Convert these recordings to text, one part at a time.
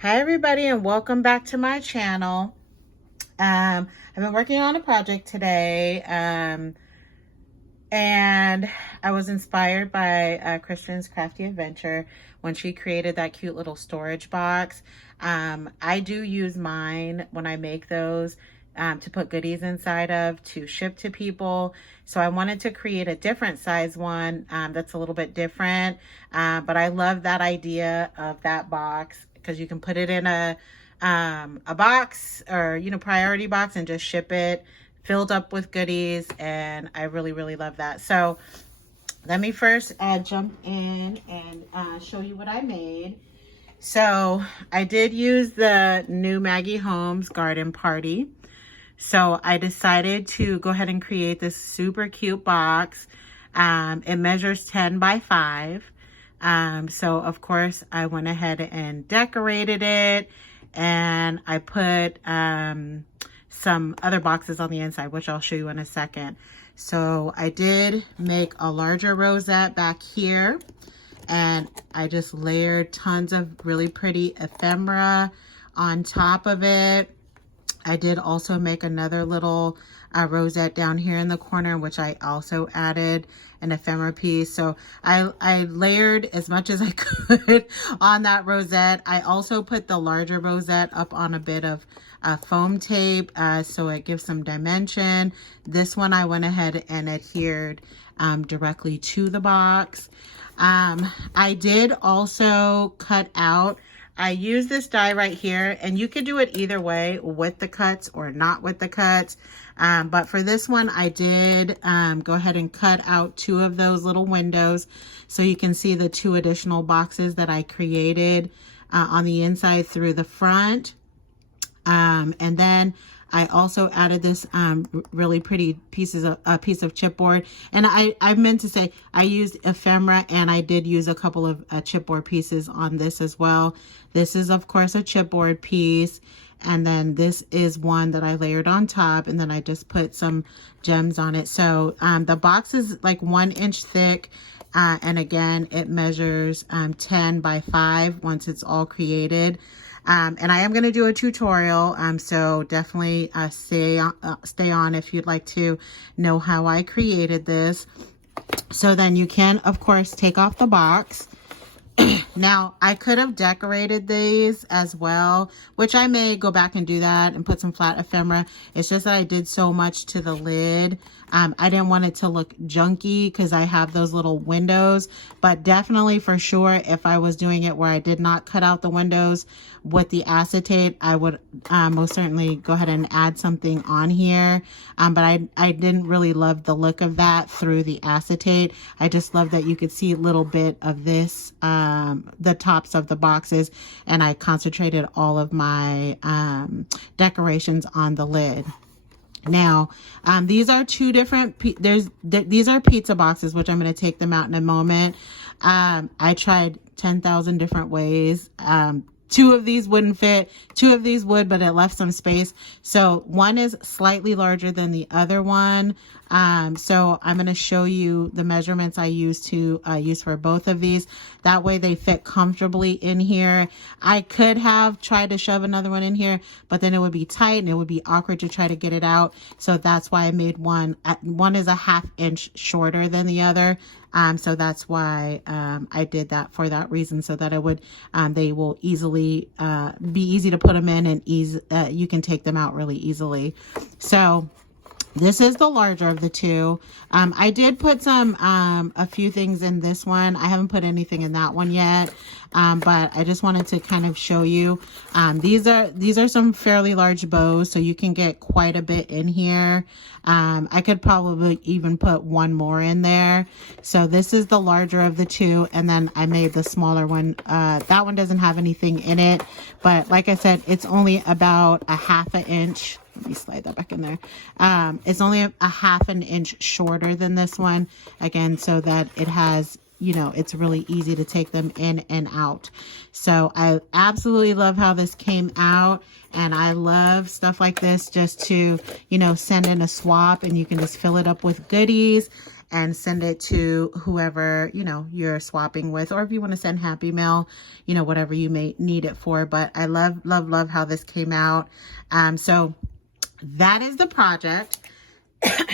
Hi everybody and welcome back to my channel. I've been working on a project today and I was inspired by Christian's Crafty Adventure when she created that cute little storage box. I do use mine when I make those to put goodies inside of to ship to people. So I wanted to create a different size one that's a little bit different, but I love that idea of that box because you can put it in a box or priority box and just ship it filled up with goodies, and I really love that. So let me first jump in and show you what I made. So I did use the new Maggie Holmes Garden Party. So I decided to go ahead and create this super cute box. It measures 10 by 5. So of course I went ahead and decorated it, and I put some other boxes on the inside, which I'll show you in a second. So I did make a larger rosette back here, and I just layered tons of really pretty ephemera on top of it. I did also make another little rosette down here in the corner, which I also added an ephemera piece. So I layered as much as I could on that rosette. I also put the larger rosette up on a bit of foam tape so it gives some dimension. This one I went ahead and adhered directly to the box. I did also cut out, I use this die right here, and you could do it either way, with the cuts or not with the cuts. But for this one, I did go ahead and cut out 2 of those little windows so you can see the 2 additional boxes that I created on the inside through the front. And then I also added this really pretty piece of chipboard. And I meant to say I used ephemera, and I did use a couple of chipboard pieces on this as well. This is of course a chipboard piece, and then this is one that I layered on top, and then I just put some gems on it. So the box is like 1 inch thick, and again it measures 10 by 5 once it's all created. And I am going to do a tutorial, so definitely stay on if you'd like to know how I created this. So then you can, of course, take off the box. Now, I could have decorated these as well, which I may go back and do that and put some flat ephemera. It's just that I did so much to the lid. I didn't want it to look junky because I have those little windows, but definitely for sure, if I was doing it where I did not cut out the windows with the acetate, I would most certainly go ahead and add something on here. But I didn't really love the look of that through the acetate. I just love that you could see a little bit of this, the tops of the boxes, and I concentrated all of my decorations on the lid. Now, these are 2 different, these are pizza boxes, which I'm going to take them out in a moment. I tried 10,000 different ways. 2 of these wouldn't fit, 2 of these would, but it left some space. So one is slightly larger than the other one. So I'm going to show you the measurements I use for both of these. That way they fit comfortably in here. I could have tried to shove another one in here, but then it would be tight and it would be awkward to try to get it out. So that's why I made one. One is a 1/2 inch shorter than the other. So that's why I did that for that reason, so that it would they will easily be easy to put them in, and you can take them out really easily. So this is the larger of the 2. I did put some a few things in this one. I haven't put anything in that one yet, but I just wanted to kind of show you. These are some fairly large bows, so you can get quite a bit in here. I could probably even put one more in there. So this is the larger of the 2, and then I made the smaller one. That one doesn't have anything in it, but like I said, it's only about a 1/2 inch. Let me slide that back in there. It's only a 1/2 inch shorter than this one, again, so that it has, it's really easy to take them in and out. So I absolutely love how this came out, and I love stuff like this just to, send in a swap, and you can just fill it up with goodies. and send it to whoever, you know, you're swapping with, or if you want to send Happy Mail, you know, whatever you may need it for. But I love, love, love how this came out. So that is the project.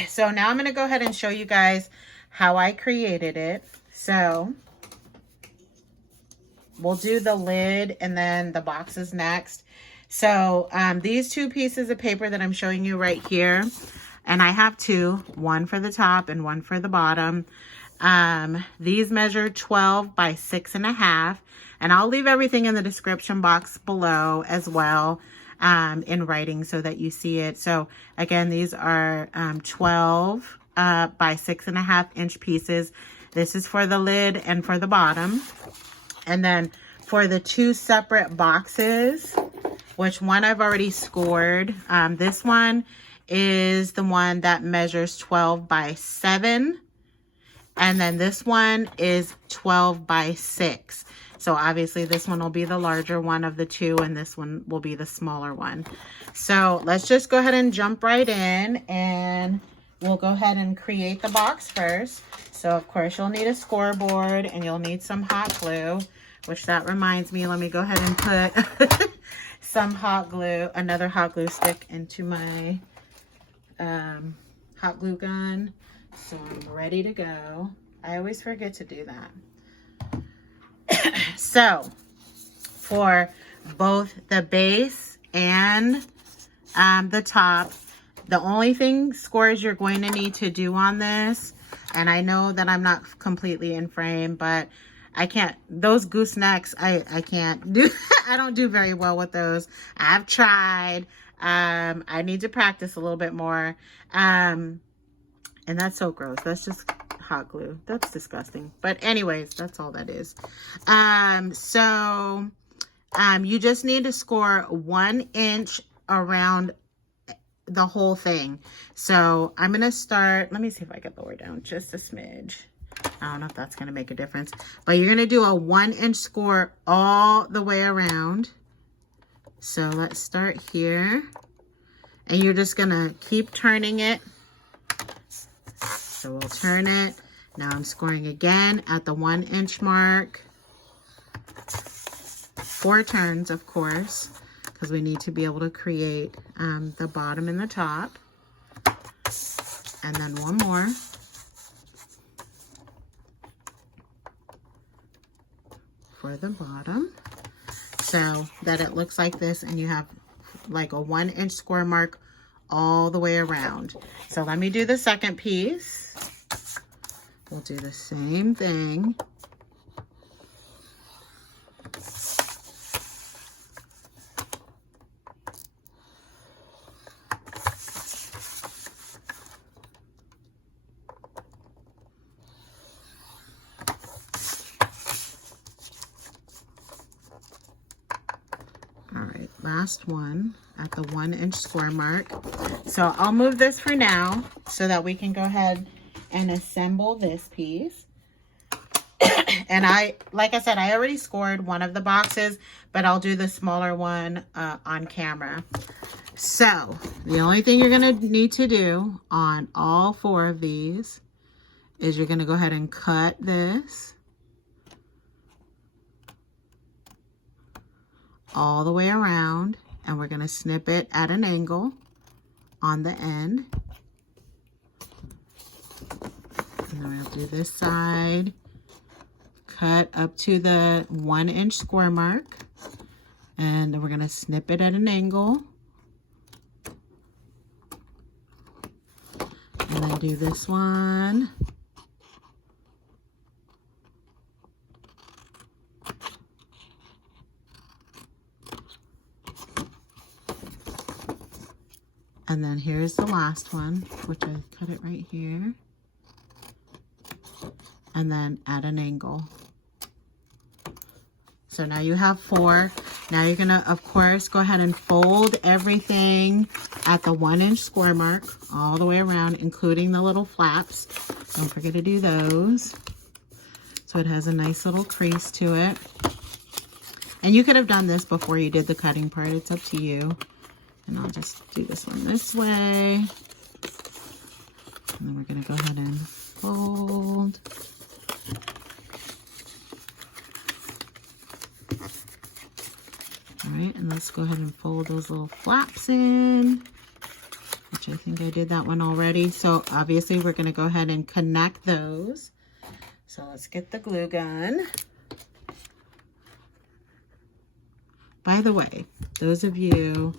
So now I'm going to go ahead and show you guys how I created it. So we'll do the lid and then the boxes next. So these two pieces of paper that I'm showing you right here, and I have two, one for the top and one for the bottom. These measure 12 by 6.5, and I'll leave everything in the description box below as well, in writing so that you see it. So again, these are 12 by 6.5 inch pieces. This is for the lid and for the bottom. And then for the two separate boxes, which one I've already scored, this one is the one that measures 12 by 7. And then this one is 12 by 6. So obviously this one will be the larger one of the two, and this one will be the smaller one. So let's just go ahead and jump right in, and we'll go ahead and create the box first. So of course you'll need a scoreboard, and you'll need some hot glue, which that reminds me, let me go ahead and put some hot glue, another hot glue stick into my hot glue gun. So I'm ready to go. I always forget to do that. So for both the base and the top, the only thing, scores, you're going to need to do on this, and I know that I'm not completely in frame, but I can't, those goosenecks, I can't do, I don't do very well with those. I've tried. I need to practice a little bit more. And that's so gross. That's just hot glue. That's disgusting. But anyways, that's all that is. You just need to score 1 inch around the whole thing. So I'm going to start, let me see if I can lower down just a smidge. I don't know if that's going to make a difference, but you're going to do a 1 inch score all the way around. So let's start here, and you're just going to keep turning it. So we'll turn it. Now I'm scoring again at the 1 inch mark. 4 turns, of course, because we need to be able to create the bottom and the top. And then one more. For the bottom. So that it looks like this, and you have like a 1 inch score mark all the way around. So let me do the second piece. We'll do the same thing. All right, last one at the 1 inch score mark. So I'll move this for now so that we can go ahead and assemble this piece. And like I said, I already scored one of the boxes, but I'll do the smaller one on camera. So the only thing you're gonna need to do on all 4 of these is you're gonna go ahead and cut this all the way around, and we're gonna snip it at an angle on the end. And then we'll do this side, cut up to the 1 inch score mark, and then we're gonna snip it at an angle. And then do this one. And then here's the last one, which I cut it right here. And then at an angle. So now you have 4. Now you're gonna, of course, go ahead and fold everything at the 1 inch score mark all the way around, including the little flaps. Don't forget to do those. So it has a nice little crease to it. And you could have done this before you did the cutting part. It's up to you. And I'll just do this one this way. And then we're gonna go ahead and fold. All right, and let's go ahead and fold those little flaps in, which I think I did that one already. So obviously we're gonna go ahead and connect those. So let's get the glue gun. By the way, those of you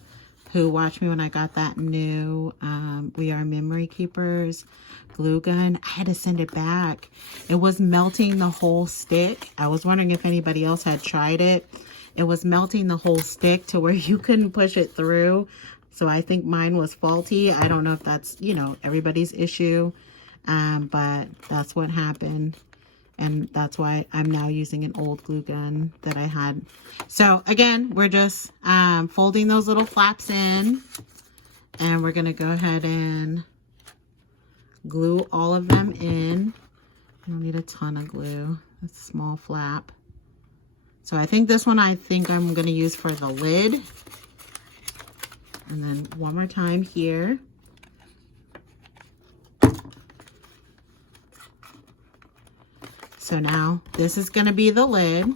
who watched me when I got that new We Are Memory Keepers glue gun, I had to send it back. It was melting the whole stick. I was wondering if anybody else had tried it. It was melting the whole stick to where you couldn't push it through. So I think mine was faulty. I don't know if that's, you know, everybody's issue, but that's what happened. And that's why I'm now using an old glue gun that I had. So again, we're just folding those little flaps in, and we're gonna go ahead and glue all of them in. You don't need a ton of glue. That's a small flap. So I think this one I'm gonna use for the lid. And then one more time here. So now this is gonna be the lid.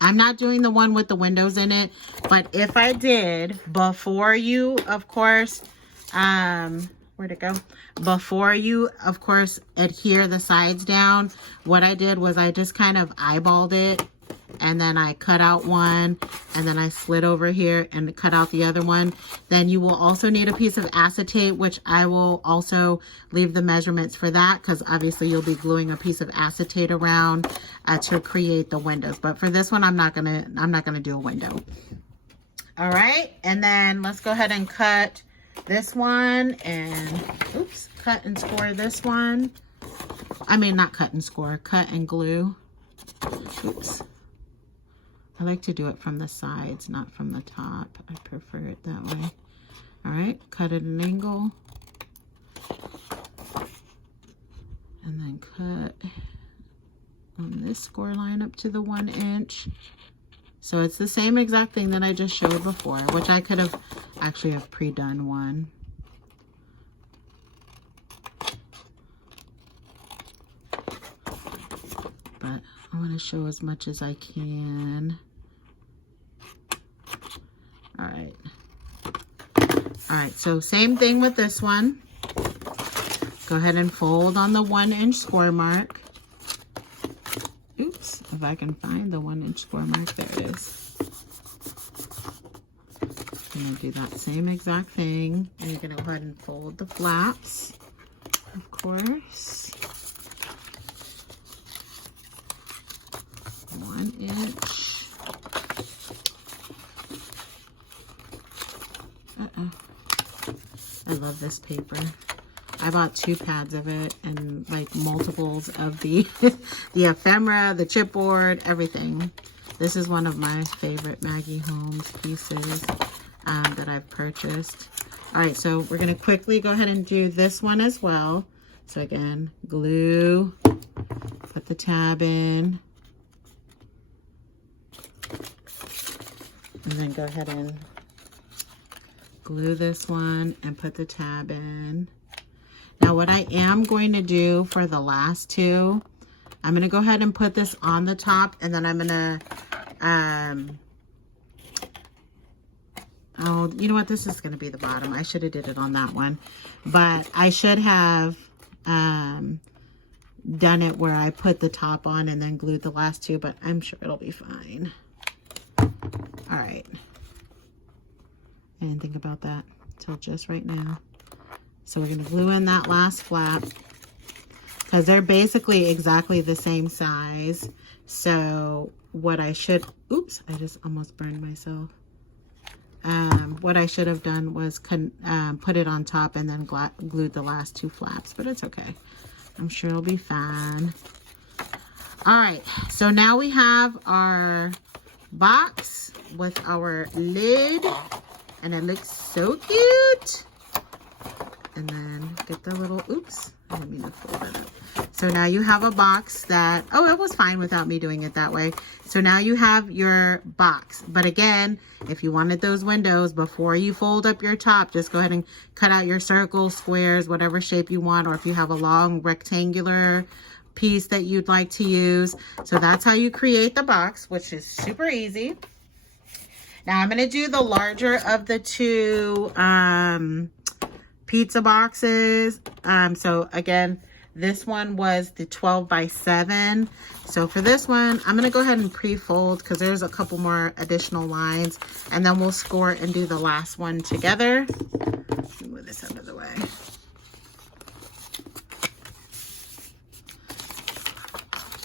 I'm not doing the one with the windows in it, but if I did, before you, of course, where'd it go? Before you, of course, adhere the sides down, what I did was I just kind of eyeballed it, and then I cut out one, and then I slid over here and cut out the other one. Then you will also need a piece of acetate, which I will also leave the measurements for that, because obviously you'll be gluing a piece of acetate around to create the windows. But for this one, I'm not gonna do a window. All right, and then let's go ahead and cut this one, and oops, cut and score this one. I mean, not cut and score, cut and glue. Oops. I like to do it from the sides, not from the top. I prefer it that way. All right, cut at an angle. And then cut on this score line up to the 1 inch. So it's the same exact thing that I just showed before, which I could have actually have pre-done one. But I want to show as much as I can. All right. All right, so same thing with this one. Go ahead and fold on the 1 inch score mark. Oops, if I can find the 1 inch score mark, there it is. I'm gonna do that same exact thing. And you're gonna go ahead and fold the flaps, of course. 1 inch. I love this paper. I bought 2 pads of it and like multiples of the the ephemera, the chipboard, everything. This is one of my favorite Maggie Holmes pieces that I've purchased. All right, so we're gonna quickly go ahead and do this one as well. So again, glue, put the tab in, and then go ahead and glue this one and put the tab in. Now what I am going to do for the last two, I'm going to go ahead and put this on the top, and then I'm going to, oh, you know what? This is going to be the bottom. I should have did it on that one, but I should have done it where I put the top on and then glued the last two, but I'm sure it'll be fine. All right. I didn't think about that till just right now. So we're going to glue in that last flap because they're basically exactly the same size. So what I should, oops, I just almost burned myself. What I should have done was put it on top and then glued the last 2 flaps, but it's okay. I'm sure it'll be fine. All right, so now we have our box with our lid, and it looks so cute. and then get the little, oops, I didn't mean to fold it up. So now you have a box that, oh, it was fine without me doing it that way. So now you have your box. But again, if you wanted those windows, before you fold up your top, just go ahead and cut out your circles, squares, whatever shape you want, or if you have a long rectangular piece that you'd like to use. So that's how you create the box, which is super easy. Now I'm going to do the larger of the two pizza boxes. So again, this one was the 12 by 7. So for this one, I'm going to go ahead and pre-fold because there's a couple more additional lines, and then we'll score and do the last one together. Let me move this out of the way.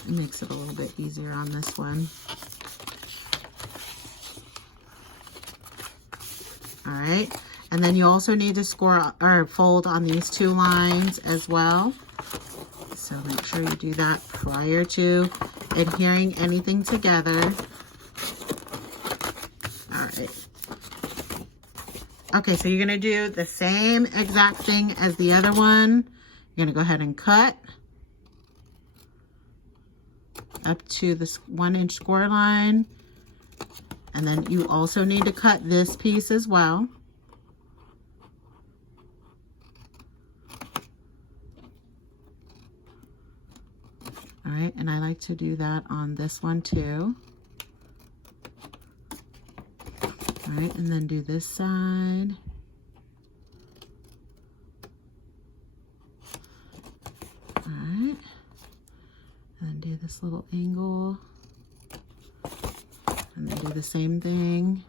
It makes it a little bit easier on this one. All right, and then you also need to score or fold on these 2 lines as well. So make sure you do that prior to adhering anything together. All right. Okay, so you're gonna do the same exact thing as the other one. You're gonna go ahead and cut up to this 1-inch score line. And then you also need to cut this piece as well. All right, and I like to do that on this one too. All right, and then do this side. All right, and then do this little angle. And then do the same thing.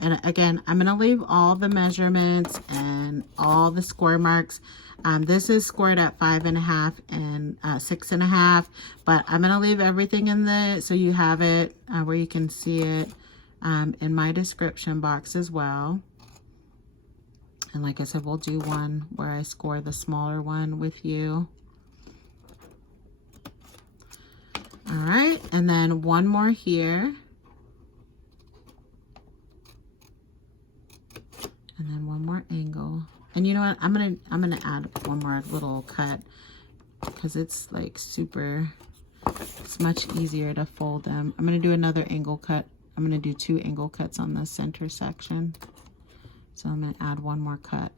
And again, I'm going to leave all the measurements and all the score marks. This is scored at 5.5 and 6.5, but I'm going to leave everything in the, so you have it where you can see it in my description box as well. And like I said, we'll do one where I score the smaller one with you. All right, and then one more here. And then one more angle. And you know what? I'm gonna add one more little cut because it's like super, it's much easier to fold them. I'm gonna do another angle cut. I'm gonna do 2 angle cuts on the center section. So I'm gonna add one more cut.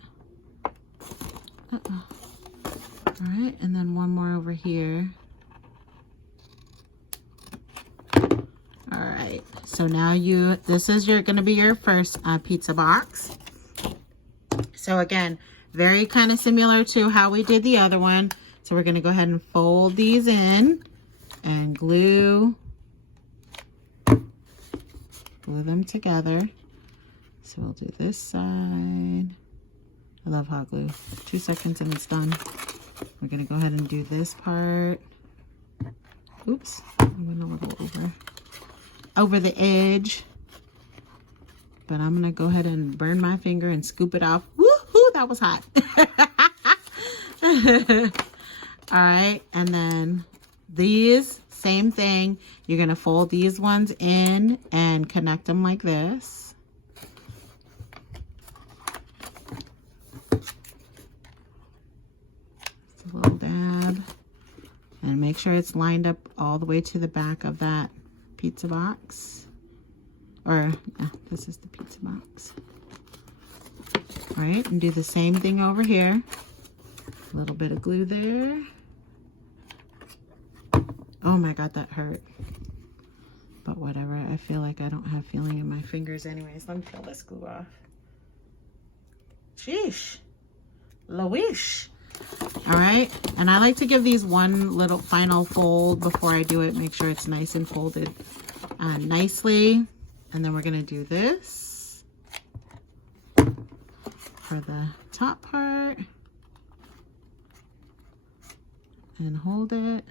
All right, and then one more over here. All right, so now this is gonna be your first pizza box. So again, very kind of similar to how we did the other one. So we're gonna go ahead and fold these in and glue them together. So we'll do this side. I love hot glue. 2 seconds and it's done. We're gonna go ahead and do this part. Oops, I went a little over the edge. But I'm gonna go ahead and burn my finger and scoop it off. Woohoo, that was hot. All right, and then these, same thing. You're gonna fold these ones in and connect them like this. Just a little dab. And make sure it's lined up all the way to the back of that pizza box. Or, this is the pizza box. All right, and do the same thing over here. A little bit of glue there. Oh my God, that hurt. But whatever, I feel like I don't have feeling in my fingers anyways. Let me peel this glue off. Sheesh. Louise. All right, and I like to give these one little final fold before I do it. Make sure it's nice and folded nicely. And then we're gonna do this for the top part and hold it.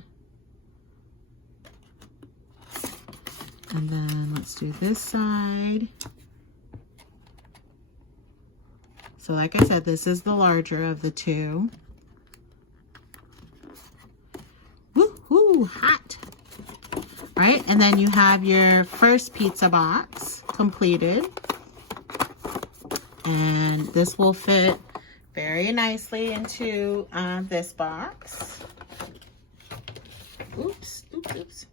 And then let's do this side. So like I said, this is the larger of the 2. Woohoo, hot. All right, and then you have your first pizza box completed. And this will fit very nicely into this box. Oops, oops, oops.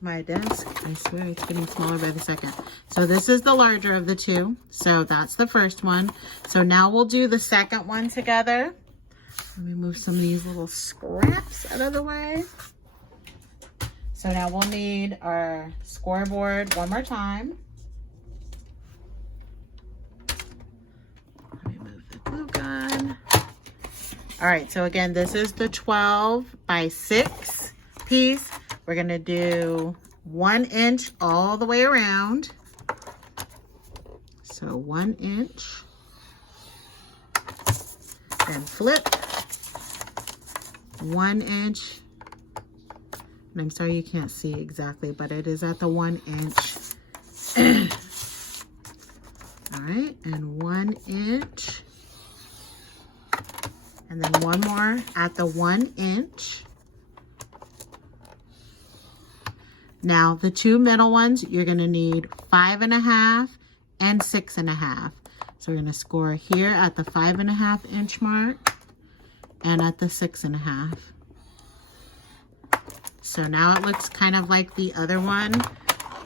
My desk, I swear it's getting smaller by the second. So this is the larger of the two. So that's the first one. So now we'll do the second one together. Let me move some of these little scraps out of the way. So now we'll need our scoreboard one more time. Let me move the glue gun. All right, so again, this is the 12 by 6 piece. We're gonna do 1 inch all the way around. So 1 inch, then flip 1 inch. And I'm sorry you can't see exactly, but it is at the 1 inch. All right, and 1 inch. And then one more at the 1 inch. Now the two middle ones, you're gonna need 5.5 and 6.5. So we're gonna score here at the 5.5 inch mark and at the 6.5. So now it looks kind of like the other one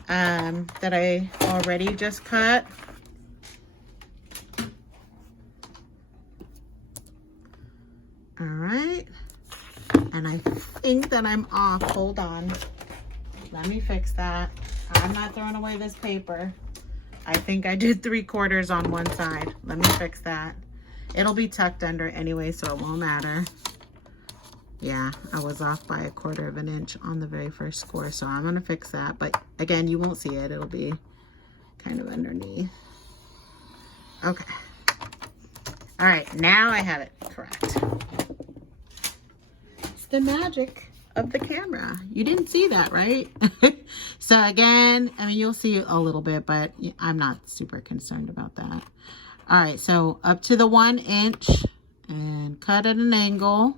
that I already just cut. All right, and I think that I'm off. Hold on. Let me fix that. I'm not throwing away this paper. I think I did 3/4 on one side. Let me fix that. It'll be tucked under anyway, so it won't matter. Yeah, I was off by 1/4 inch on the very first score, so I'm gonna fix that. But again, you won't see it. It'll be kind of underneath. Okay. All right, now I have it correct. It's the magic of the camera. You didn't see that, right? So again, I mean, you'll see a little bit, but I'm not super concerned about that. All right, so up to the 1 inch and cut at an angle.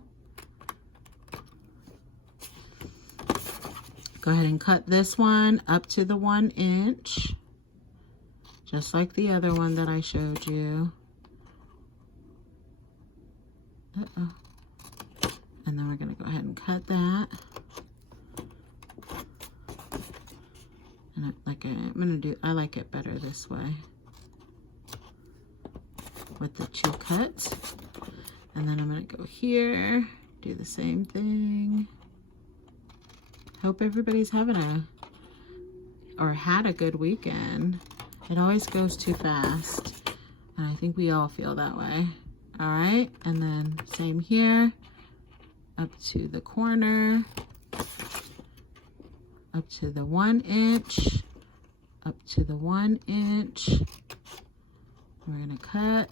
Go ahead and cut this one up to the 1 inch, just like the other one that I showed you. Uh-oh. And then we're gonna go ahead and cut that. And I like it better this way with the 2 cuts. And then I'm gonna go here, do the same thing. Hope everybody's having had a good weekend. It always goes too fast. And I think we all feel that way. All right, and then same here. Up to the corner, up to the 1 inch, up to the 1 inch. We're gonna cut.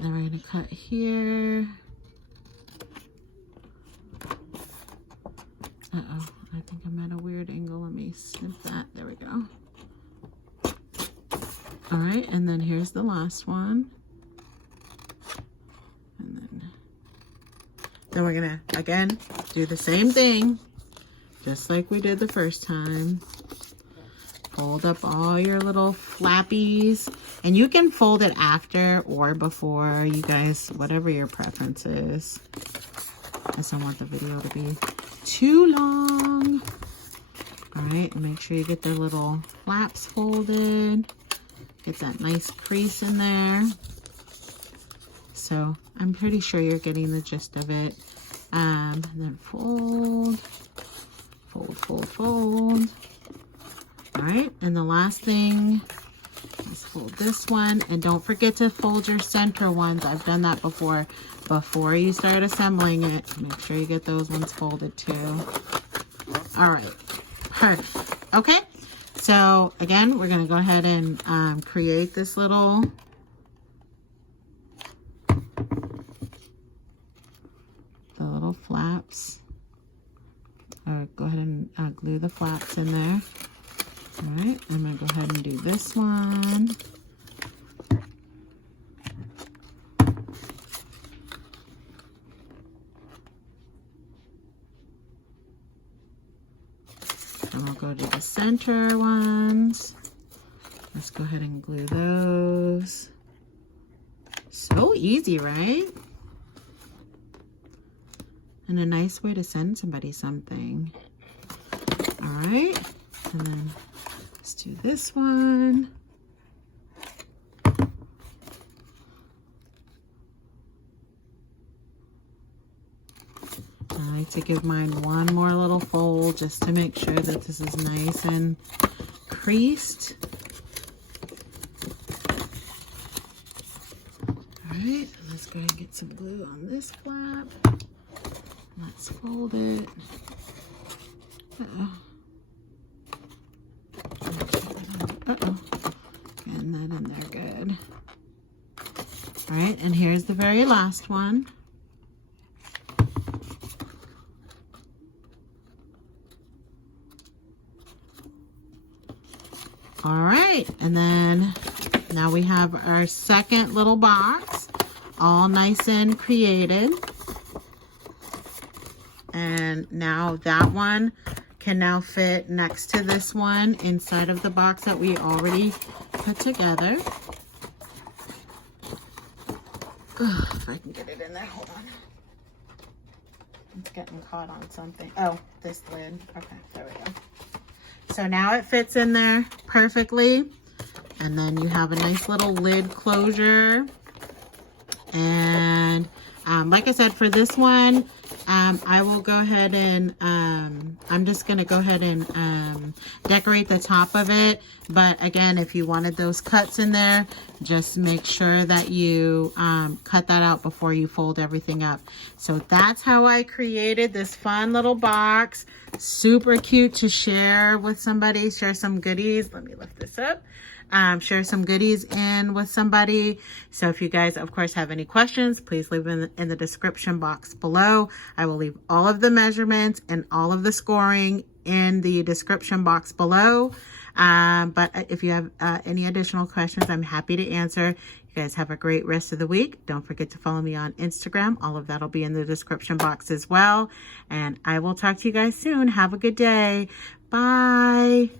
Then we're gonna cut here. Uh-oh, I think I'm at a weird angle. Let me snip that. There we go. All right, and then here's the last one. And then we're gonna, again, do the same thing, just like we did the first time. Fold up all your little flappies. And you can fold it after or before, you guys, whatever your preference is. I just don't want the video to be too long. All right, and make sure you get the little flaps folded. Get that nice crease in there. So I'm pretty sure you're getting the gist of it. And then fold, fold, fold, fold. All right, and the last thing is fold this one. And don't forget to fold your center ones. I've done that before. Before you start assembling it, make sure you get those ones folded too. All right, perfect. Okay, so again, we're gonna go ahead and create this little flaps. Or go ahead and glue the flaps in there. All right, I'm gonna go ahead and do this one. And we'll go to the center ones. Let's go ahead and glue those. So easy, right? And a nice way to send somebody something. All right, and then let's do this one. I like to give mine one more little fold just to make sure that this is nice and creased. All right, let's go ahead and get some glue on this flap. Let's fold it. Uh-oh. Uh-oh. Getting that in there good. All right, and here's the very last one. All right, and then now we have our second little box, all nice and created. And now that one can now fit next to this one inside of the box that we already put together. Ugh, if I can get it in there, hold on. It's getting caught on something. Oh, this lid. Okay, there we go. So now it fits in there perfectly. And then you have a nice little lid closure. And like I said, for this one, I will go ahead and, I'm just going to go ahead and decorate the top of it. But again, if you wanted those cuts in there, just make sure that you cut that out before you fold everything up. So that's how I created this fun little box. Super cute to share with somebody, share some goodies. Let me lift this up. Share some goodies in with somebody. So if you guys, of course, have any questions, please leave them in the description box below. I will leave all of the measurements and all of the scoring in the description box below. But if you have any additional questions, I'm happy to answer. You guys have a great rest of the week. Don't forget to follow me on Instagram. All of that will be in the description box as well. And I will talk to you guys soon. Have a good day. Bye.